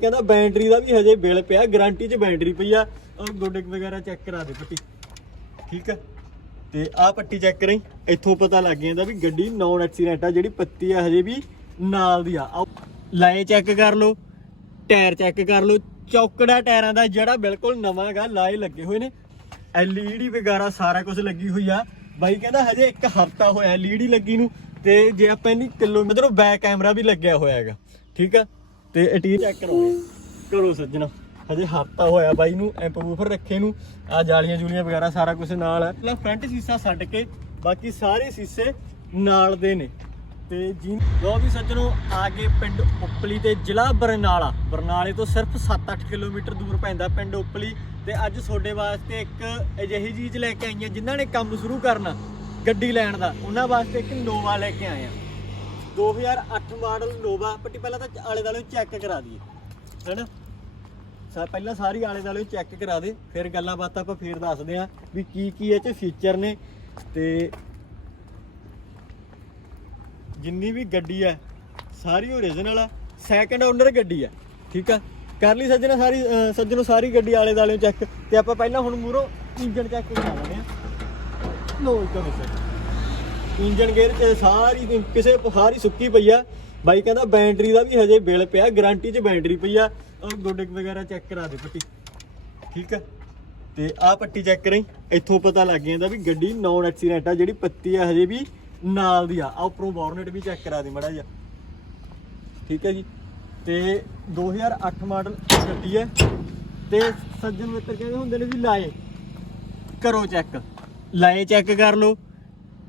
ਕਹਿੰਦਾ ਬੈਟਰੀ ਦਾ ਵੀ ਹਜੇ ਬਿੱਲ ਪਿਆ ਗਾਰੰਟੀ 'ਚ ਬੈਟਰੀ ਪਈ ਆ। ਉਹ ਗੋਡੇ ਵਗੈਰਾ ਚੈੱਕ ਕਰਾ ਦੇ ਪੱਟੀ। ਠੀਕ ਆ? ਤੇ ਆਹ ਪੱਟੀ ਚੈੱਕ ਕਰੀ ਇੱਥੋਂ ਪਤਾ ਲੱਗ ਜਾਂਦਾ ਵੀ ਗੱਡੀ ਨੌਨ ਐਕਸੀਡੈਂਟ ਆ, ਜਿਹੜੀ ਪੱਤੀ ਆ ਹਜੇ ਵੀ ਨਾਲ ਦੀ ਆ। ਲਾਏ ਚੈੱਕ ਕਰ ਲਓ ਟਾਇਰ ਚੈੱਕ ਕਰ ਲਓ। ਚੌਕੜਾ ਟਾਇਰਾਂ ਦਾ ਜਿਹੜਾ ਬਿਲਕੁਲ ਨਵਾਂ ਹੈਗਾ ਲਾਏ ਲੱਗੇ ਹੋਏ ਨੇ। ਐਲਈਡੀ ਵਗੈਰਾ ਸਾਰਾ ਕੁਝ ਲੱਗੀ ਹੋਈ ਆ। ਬਾਈ ਕਹਿੰਦਾ ਹਜੇ ਇੱਕ ਹਫਤਾ ਹੋਇਆ ਐਲਈਡੀ ਲੱਗੀ ਨੂੰ, ਤੇ ਜੇ ਆਪਾਂ ਇਹਨੀ ਕਿਲੋਮੀਟਰ ਬੈਕ ਕੈਮਰਾ ਵੀ ਲੱਗਿਆ ਹੋਇਆ ਹੈਗਾ। ਠੀਕ ਆ? ਤੇ ਅਟੀ ਚੈੱਕ ਕਰੋ ਕਰੋ ਸੱਜਣਾ। ਹਜੇ ਹਫਤਾ ਹੋਇਆ ਬਾਈ ਨੂੰ ਐਂਪ ਬੂਫਰ ਰੱਖੇ ਨੂੰ। ਆ ਜਾਲੀਆਂ ਜੂਲੀਆਂ ਵਗੈਰਾ ਸਾਰਾ ਕੁਝ ਨਾਲ ਹੈ। ਪਹਿਲਾਂ ਫਰੰਟ ਸੀਸਾ ਛੱਡ ਕੇ, ਬਾਕੀ ਸਾਰੇ ਸੀਸੇ ਨਾਲ ਦੇ ਨੇ। ਤੇ ਜੀ ਲੋ ਵੀ ਸੱਜਣੋ ਆ ਕੇ ਪਿੰਡ ਉਪਲੀ ਤੇ ਜ਼ਿਲ੍ਹਾ ਬਰਨਾਲਾ। ਬਰਨਾਲੇ ਤੋਂ ਸਿਰਫ 7-8 ਕਿਲੋਮੀਟਰ ਦੂਰ ਪੈਂਦਾ ਪਿੰਡ ਉਪਲੀ। ਤੇ ਅੱਜ ਤੁਹਾਡੇ ਵਾਸਤੇ ਇੱਕ ਅਜਿਹੀ ਚੀਜ਼ ਲੈ ਕੇ ਆਈਆਂ, ਜਿਨ੍ਹਾਂ ਨੇ ਕੰਮ ਸ਼ੁਰੂ ਕਰਨਾ, ਗੱਡੀ ਲੈਣ ਦਾ। ਉਹਨਾਂ ਵਾਸਤੇ ਇੱਕ ਨੋਵਾ ਲੈ ਕੇ ਆਏ ਆ 2008 ਮਾਡਲ ਨੋਵਾ ਪੱਟੀ ਪਹਿਲਾਂ ਤਾਂ ਆਲੇ ਦਾਲੇ ਚੈੱਕ ਕਰਾ ਦਈਏ, ਹੈਨਾ? ਸਾ ਪਹਿਲਾਂ ਸਾਰੀ ਆਲੇ ਦਾਲੇ ਚੈੱਕ ਕਰਾ ਦੇ, ਫਿਰ ਗੱਲਾਂ ਬਾਤਾਂ ਆਪਾਂ ਫੇਰ ਦੱਸਦੇ ਆ ਵੀ ਕੀ ਕੀ ਇਹ ਚ ਫੀਚਰ ਨੇ। ਤੇ ਜਿੰਨੀ ਵੀ ਗੱਡੀ ਹੈ, ਸਾਰੀ ਓਰੀਜਨਲ ਆ ਸੈਕੰਡ ਓਨਰ ਗੱਡੀ ਆ ਠੀਕ ਆ? ਕਰ ਲਈ ਸੱਜਣਾ ਸਾਰੀ, ਅਹ, ਸੱਜਣੋ ਸਾਰੀ ਗੱਡੀ ਆਲੇ ਦਾਲੇ ਚੈੱਕ ਤੇ ਆਪਾਂ ਪਹਿਲਾਂ ਹੁਣ ਮੂਰੋ ਇੰਜਨ ਚੈੱਕ ਕਰਾ ਲੈਂਦੇ ਆ ਲੋ ਕਰੋ ਸਰ ਇੰਜਨ ਗੇਅਰ ਤੇ ਸਾਰੀ ਕਿਸੇ ਸਾਰੀ ਸੁੱਕੀ ਪਈ ਆ। ਬਾਈ ਕਹਿੰਦਾ ਬੈਟਰੀ ਦਾ ਵੀ ਹਜੇ ਬਿੱਲ ਪਿਆ ਗਾਰੰਟੀ 'ਚ ਬੈਟਰੀ ਪਈ ਆ। ਉਹ ਗੋਡੇ ਵਗੈਰਾ ਚੈੱਕ ਕਰਾ ਦੇ ਪੱਟੀ। ਠੀਕ ਆ? ਤੇ ਆਹ ਪੱਟੀ ਚੈੱਕ ਕਰੀ। ਇੱਥੋਂ ਪਤਾ ਲੱਗ ਜਾਂਦਾ ਵੀ ਗੱਡੀ ਨੌਨ ਐਕਸੀਡੈਂਟ ਆ, ਜਿਹੜੀ ਪੱਤੀ ਆ ਹਜੇ ਵੀ ਨਾਲ ਦੀ ਆ। ਆ ਉੱਪਰੋਂ ਬੋਰਨਟ ਵੀ ਚੈੱਕ ਕਰਾ ਦੇ ਮੜਾ ਜਿਹਾ। ਠੀਕ ਹੈ ਜੀ? ਤੇ 2008 ਮਾਡਲ ਗੱਡੀ ਹੈ ਤੇ ਸੱਜਣ ਮਿੱਤਰ ਕਹਿੰਦੇ ਹੁੰਦੇ ਨੇ ਵੀ ਲਾਏ। ਕਰੋ ਚੈੱਕ ਲਾਏ ਚੈੱਕ ਕਰ ਲਓ।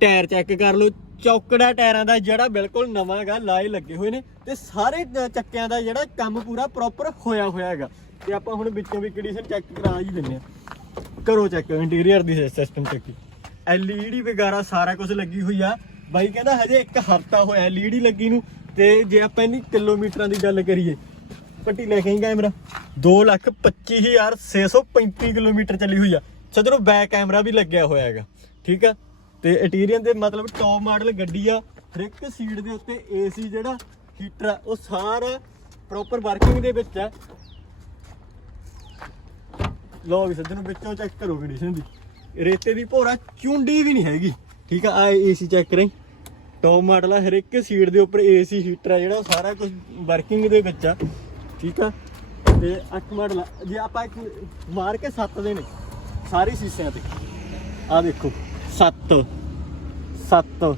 ਟਾਇਰ ਚੈੱਕ ਕਰ ਲਓ, ਚੌਕੜਾ ਟਾਇਰਾਂ ਦਾ ਜਿਹੜਾ ਬਿਲਕੁਲ ਨਵਾਂ ਲਾਏ ਲੱਗੇ ਹੋਏ ਨੇ ਤੇ ਸਾਰੇ ਚੱਕਿਆਂ ਦਾ ਜਿਹੜਾ ਕੰਮ ਪੂਰਾ ਪ੍ਰੋਪਰ ਹੋਇਆ ਹੋਇਆ ਹੈਗਾ। ਤੇ ਆਪਾਂ ਹੁਣ ਵਿੱਚੋਂ ਵੀ ਕੰਡੀਸ਼ਨ ਚੈੱਕ ਕਰਾ ਹੀ ਦਿੰਨੇ ਆ ਕਰੋ ਚੈੱਕ, ਇੰਟੀਰੀਅਰ ਦੀ ਸਿਸਟਮ ਚੱਕੀ ਐਲਈਡੀ ਵਗੈਰਾ ਸਾਰਾ ਕੁਝ ਲੱਗੀ ਹੋਈ ਆ। ਬਾਈ ਕਹਿੰਦਾ ਹਜੇ ਇੱਕ ਹਫਤਾ ਹੋਇਆ ਐਲਈਡੀ ਲੱਗੀ ਨੂੰ, ਤੇ ਜੇ ਆਪਾਂ ਇਹਨੀ ਕਿਲੋਮੀਟਰਾਂ ਦੀ ਗੱਲ ਕਰੀਏ, ਪੱਟੀ ਲੈ ਕੇ ਆਈ ਕੈਮਰਾ। 225635 ਕਿਲੋਮੀਟਰ ਚੱਲੀ ਹੋਈ ਆ। ਸੱਜਣੋ ਬੈਕ ਕੈਮਰਾ ਵੀ ਲੱਗਿਆ ਹੋਇਆ ਹੈਗਾ। ਠੀਕ ਆ? ਤੇ ਇਟੀਰੀਅਨ ਦੇ ਮਤਲਬ ਟੌਪ ਮਾਡਲ ਗੱਡੀ ਆ। ਹਰ ਇੱਕ ਸੀਟ ਦੇ ਉੱਤੇ ਏਸੀ ਜਿਹੜਾ ਹੀਟਰ ਆ, ਉਹ ਸਾਰਾ ਪ੍ਰੋਪਰ ਵਰਕਿੰਗ ਦੇ ਵਿੱਚ ਆ। ਲੋ ਵੀ ਸੱਜਣੋ ਵਿੱਚੋਂ ਚੈੱਕ ਕਰੋ ਕੰਡੀਸ਼ਨ ਦੀ। ਰੇਤੇ ਦੀ ਭੋਰਾ ਚੁੰਡੀ ਵੀ ਨਹੀਂ ਹੈਗੀ। ਠੀਕ ਆ ਆ ਏਸੀ ਚੈੱਕ ਕਰੀ ਟੌਪ ਮਾਡਲ ਆ ਹਰ ਇੱਕ ਸੀਟ ਦੇ ਉੱਪਰ ਏਸੀ ਹੀਟਰ ਆ ਜਿਹੜਾ, ਉਹ ਸਾਰਾ ਕੁਝ ਵਰਕਿੰਗ ਦੇ ਵਿੱਚ ਆ। ਠੀਕ ਆ? ਤੇ 8 ਮਾਡਲ ਆ। ਜੇ ਆਪਾਂ ਇੱਕ ਮਾਰ ਕੇ 7 ਦੇ ਨੇ। ਸਾਰੇ ਸੀਸਿਆਂ ਤੇ। ਆ ਦੇਖੋ। 7 7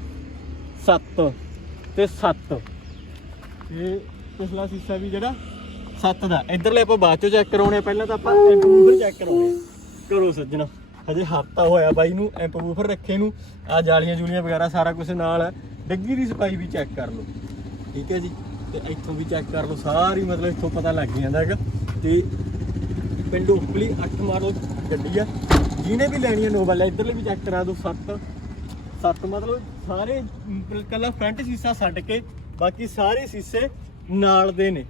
7 ਤੇ 7 ਇਹ ਪਿਛਲਾ ਸੀਸਾ ਵੀ ਜਿਹੜਾ 7 ਦਾ। ਇਧਰਲੇ ਆਪਾਂ ਬਾਅਦ ਚੋਂ ਚੈੱਕ ਕਰਾਉਣੇ ਆ, ਪਹਿਲਾਂ ਤਾਂ ਆਪਾਂ ਇੰਪਰੂਵਰ ਚੈੱਕ ਕਰਾਉਣੇ ਆ। ਕਰੋ ਸੱਜਣਾ। ਹਜੇ ਹਫਤਾ ਹੋਇਆ ਬਾਈ ਨੂੰ ਇੰਪਰੂਵਰ ਰੱਖੇ ਨੂੰ। ਆ ਜਾਲੀਆਂ ਜੂਲੀਆਂ ਵਗੈਰਾ ਸਾਰਾ ਕੁਝ ਨਾਲ ਹੈ ਡੱਗੀ ਦੀ ਸਫ਼ਾਈ ਵੀ ਚੈੱਕ ਕਰ ਲਓ। ਠੀਕ ਹੈ ਜੀ? ਤੇ ਇੱਥੋਂ ਵੀ ਚੈੱਕ ਕਰ ਲਓ। ਸਾਰੀ ਮਤਲਬ ਇੱਥੋਂ ਪਤਾ ਲੱਗ ਜਾਂਦਾ ਹੈਗਾ। ਤੇ ਪਿੰਡ ਉਪਲੀ 8 ਮਾਰੋ ਗੱਡੀ ਆ। ਜਿਹਨੇ ਵੀ ਲੈਣੀ ਹੈ ਨੋਵਲ ਇਧਰਲੇ ਵੀ ਚੈੱਕ ਕਰਾ ਦਿਓ 7 7 ਮਤਲਬ ਸਾਰੇ ਕੱਲਾ ਫਰੰਟ ਸੀਸਾ ਛੱਡ ਕੇ, ਬਾਕੀ ਸਾਰੇ ਸੀਸੇ ਨਾਲ ਦੇ ਨੇ।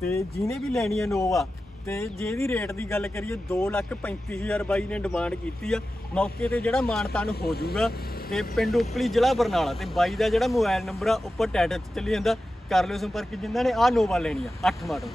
ਤੇ ਜਿਹਨੇ ਵੀ ਲੈਣੀ ਹੈ ਨੋਵਾ, ਤੇ ਜਿਹਦੀ ਰੇਟ ਦੀ ਗੱਲ ਕਰੀਏ 235000 ਬਾਈ ਨੇ ਡਿਮਾਂਡ ਕੀਤੀ ਆ। ਮੌਕੇ ਤੇ ਜਿਹੜਾ ਮਾਨਤਾਨ ਹੋ ਜਾਊਗਾ, ਤੇ ਪਿੰਡ ਉਪਲੀ ਜ਼ਿਲ੍ਹਾ ਬਰਨਾਲਾ ਤੇ ਬਾਈ ਦਾ ਜਿਹੜਾ ਮੋਬਾਈਲ ਨੰਬਰ ਆ ਉੱਪਰ ਟੈਟਸ ਚੱਲੀ ਜਾਂਦਾ। ਕਰ ਲਿਓ ਸੰਪਰਕ, ਜਿਨ੍ਹਾਂ ਨੇ ਆਹ ਨੋਵਾ ਲੈਣੀ ਆ 8 ਮਾਡਲ